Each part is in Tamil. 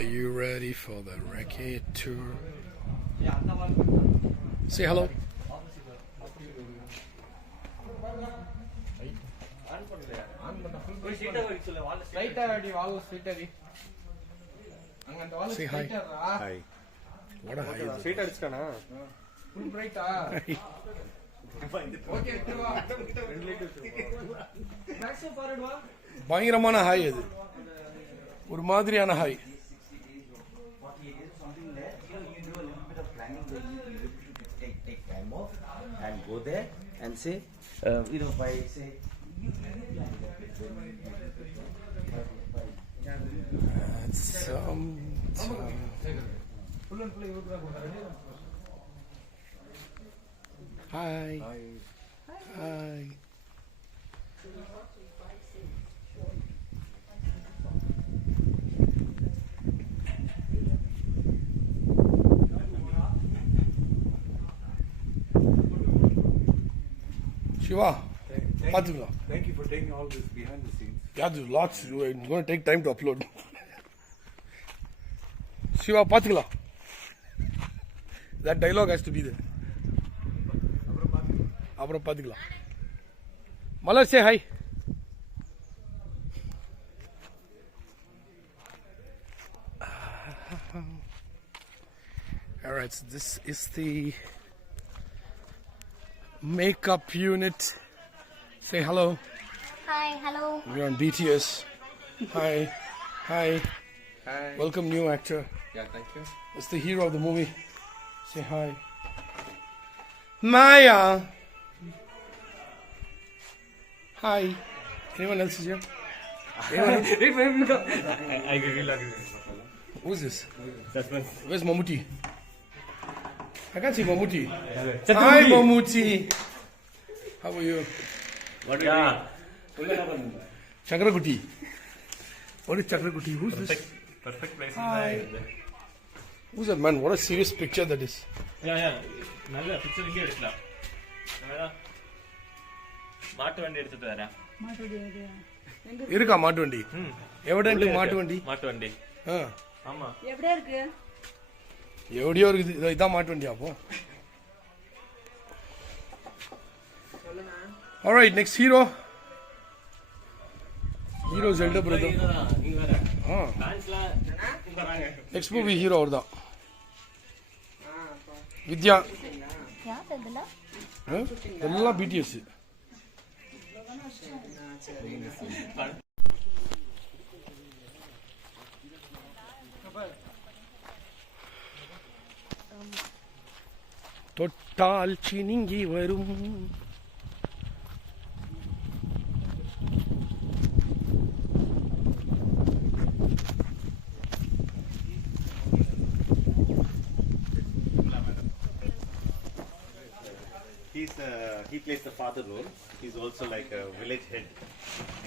Are you ready for the Recce tour? Say hello. Say hi. Hi. What a hi. Straight அடிச்சானா? Full bright ah. Okay, வா. Maximum forward வா. பயங்கரமான ஹாய் அது. ஒரு மாதிரியான hi. And go there and say, by say. Hi. Hi. Shiva, பார்த்துக்கலாம். Thank you for taking all this behind the scenes. Yeah, there's lots. It's going to take time to upload. Shiva, பார்த்துக்கலாம். That dialogue has to be there. அப்புறம் பார்த்துக்கலாம். மலர், say hi. All right, so this is the makeup unit. Say hello. Hi, hello. We're on BTS. Hi. Hi. Hi. Welcome, new actor. Yeah, thank you. It's the hero of the movie. Say hi. Maya. Hi. Anyone else is here? Anyone else? I really like it. Who's this? Suspense. Where's Mamuti? I can't see Mamuti. Hi, Mamuti. How are you? What Chakrakuti. What is Chakrakuti? Who's this? Perfect place. Hi. Who's that man? What a serious picture that is. Yeah. நல்ல பிக்சர் இங்கே எடுக்கலாம். மாட்டு வண்டி எடுத்துட்டு வரேன். இருக்கா மாட்டு வண்டி? எவிடென்ட் மாட்டு வண்டி. மாட்டு வண்டி. ஆமா. எப்படியா இருக்கு? எவ்வளோ இருக்குது. இதான் மாட்டு வண்டியா அப்போ? All right, next hero. Hero is elder brother. இங்க வர. டான்ஸ்லாம் வராங்க. Next movie hero அவர்தான். வித்யா. யார் இதெல்லாம்? எல்லாம் BTS. தொட்டால் சினிங்கி வரும். He plays the father role. He's also like a village head.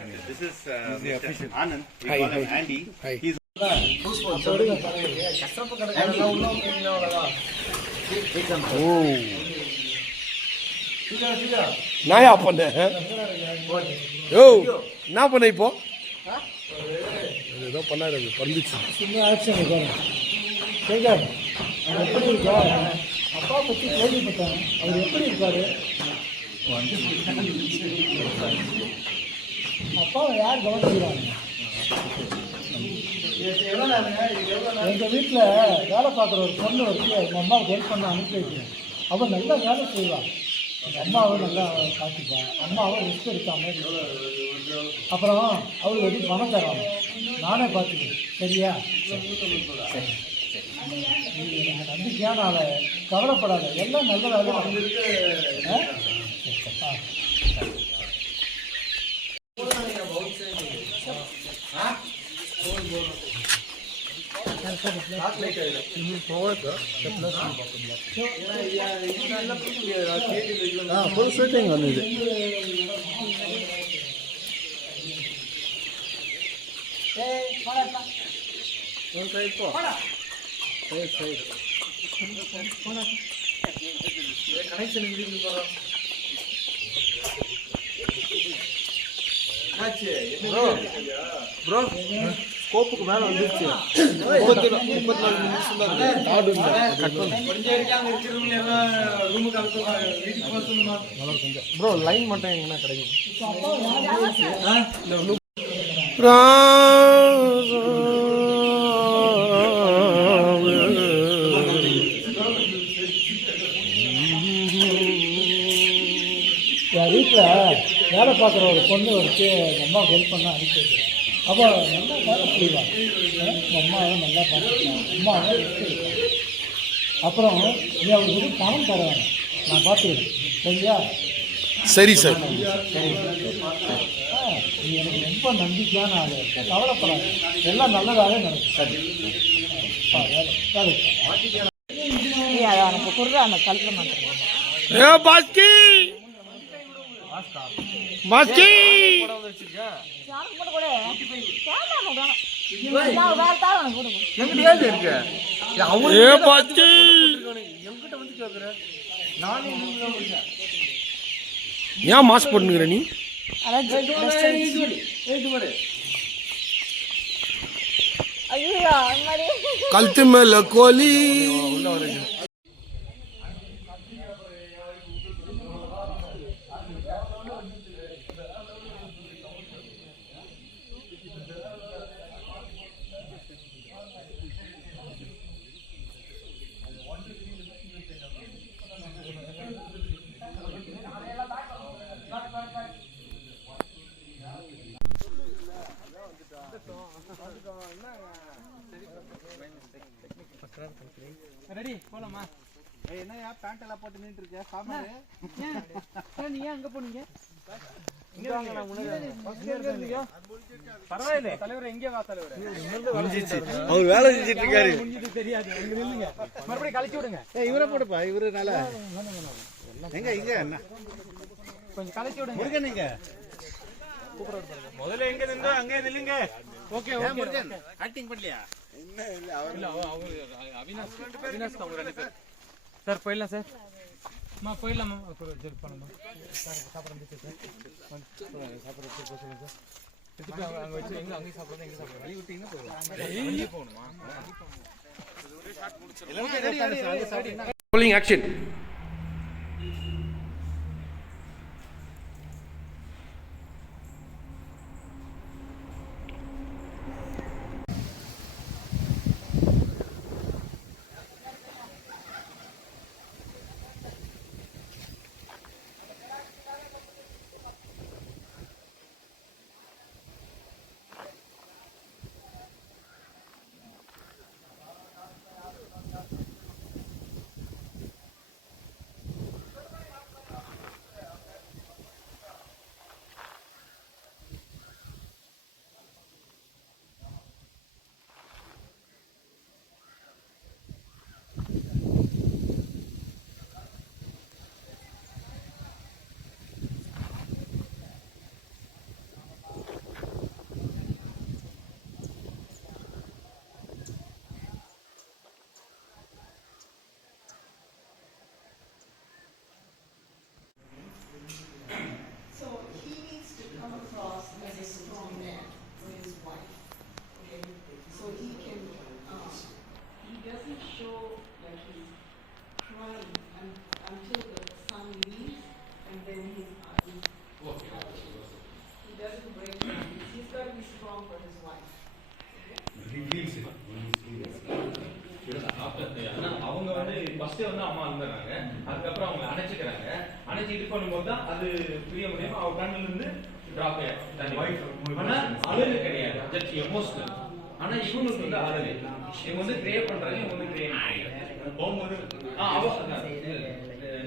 And this is Mr. Anand. We Hi, call him hi. Andy. Hi. He's நாயா பண்ண யோ என்ன பண்ண இப்போ ஏதோ பண்ணாரு பறந்துச்சு. சின்ன ஆக்ஷன் இருக்காரு. சேகர் எப்படி இருக்காரு? அப்பா பற்றி கேள்விப்பட்டேன். அவர் எப்படி இருக்காரு? அப்பாவை யார் கவனிக்கிறாங்க? எங்கள் வீட்டில் வேலை பார்க்குற ஒரு பொண்ணு வச்சு எங்கள் அம்மாவுக்கு ஹெல்ப் பண்ண அனுப்பி வைக்கிறேன். அவள் நல்லா வேலை செய்வாள். எங்கள் அம்மாவை நல்லா காட்டிப்பாள். அம்மாவை ரெஸ்ட் எடுக்காம. அப்புறம் அவளுக்கு எதுவும் பணம் தராங்க. நானே பார்த்துக்கிறேன். சரியா? சரி. எனக்கு நம்பிக்கையான ஆளை, கவலைப்படாத. எல்லாம் நல்ல வேலை. ஃபுல் ஷூட்டிங் வந்தது. ப்ரோ கோப்புக்கு மேலே வந்துருச்சு. 34 நிமிஷம் தான் கார்டு கட் பண்ணு. ப்ரோ லைன் மட்டும் எங்கன்னா கிடைக்கும். என் வீட்டில் வேலை பார்க்குற ஒரு பொண்ணு வச்சு எங்கள் அம்மாவுக்கு ஹெல்ப் பண்ண அனுப்பி வைக்கிறேன். அப்போ நல்லா வேலை செய்வாங்க. எங்கள் அம்மாவை நல்லா பார்த்துக்கலாம், அம்மாவை ரெஸ்ட் எடுக்கலாம். அப்புறம் நீ அவங்களுக்கு பணம் தர வேணும், நான் பார்த்துக்கிறேன். சரியா? சரி சார். நீ எனக்கு ரொம்ப நம்பிக்கையான ஆள், கவலைப்படாது, எல்லாம் நல்லதாகவே நடக்கும். சரி வேலை எனக்கு குடுற அந்த கழுத்துல மாட்டேன். ஏ பாஸ்கி பாஸ்கி ஏ பாஸ்கி ஏன் மாஸ்க் போட்டுக்கிற நீ? கழுத்து மேல கோலி. ரெடி போலாமா? என்னையா பேண்ட் எல்லாம் போட்டு நின்றுட்டு இருக்க? சாமான் நீ ஏன் அங்க போனீங்க? பரவாயில்ல தலைவர், எங்கே வா தலைவர். அவர் வேலை செஞ்சுட்டு இருக்காரு. தெரியாது, அங்க நில்லுங்க. மறுபடியும் கழிச்சு விடுங்க. இவரை போடுப்பா, இவரு நல்லா எங்க இங்க என்ன கொஞ்சம் கழிச்சு விடுங்க. முருகன் நீங்க முதல்ல எங்க நின்றோ அங்கே நில்லுங்க. Okay okay. முருகன் ஆக்டிங் பண்ணலையா? அவினாஷ் அவங்க 2 பேர். சார் போயிடலாம் சார். போயிடலாமா? ஜெல் பண்ணமா சார்? சாப்பிட வந்துச்சு சார். சாப்பிட சொல்லுங்க சார். திருப்பி அங்கே வச்சு எங்கே அங்கேயும் சாப்பிட்றது, எங்கே சாப்பிட்றது வழி விட்டீங்கன்னா போகணுமா? Rolling action. அவங்க வந்து ஃபர்ஸ்ட் வந்து அம்மா வந்துடுறாங்க, அதுக்கப்புறம் அவங்க அணைச்சிக்கிறாங்க. அணைச்சி இது பண்ணும்போது தான் அது புரிய முடியும். அவங்க கண்ணுல இருந்து டிராப் ஆயிடும். ஆனா அழுகு கிடையாது, ஜஸ்ட் எமோஷனல். ஆனா இவங்களுக்கு வந்து அழுகு, இவங்க வந்து கிரியேட் பண்றாங்க, இவங்க வந்து கிரியேட் போகும்போது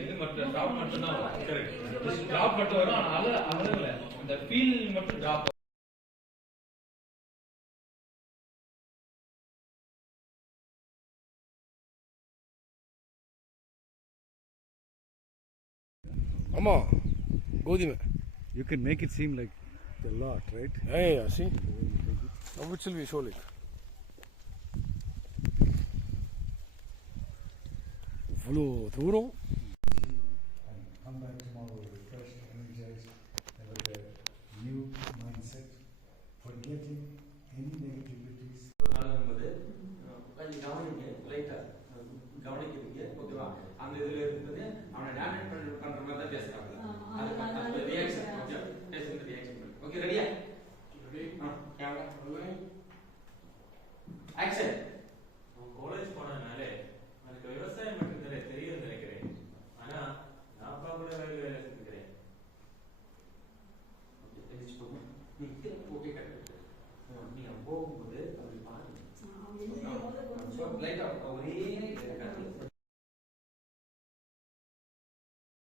இது மட்டும் டிராப் மட்டும் தான் வரும். டிராப் மட்டும் வரும், ஆனா அழுகல, அந்த ஃபீல் மட்டும் டிராப். ஆமா கோதுமை. You can make it seem like a lot, right? Yeah, see? Now which will we show it? இவ்வளோ தூரம். Come back tomorrow refreshed, energized, and with a new mindset, forgetting any negativity போகும்போது அப்படி பாருங்க லைட்டா ஒரே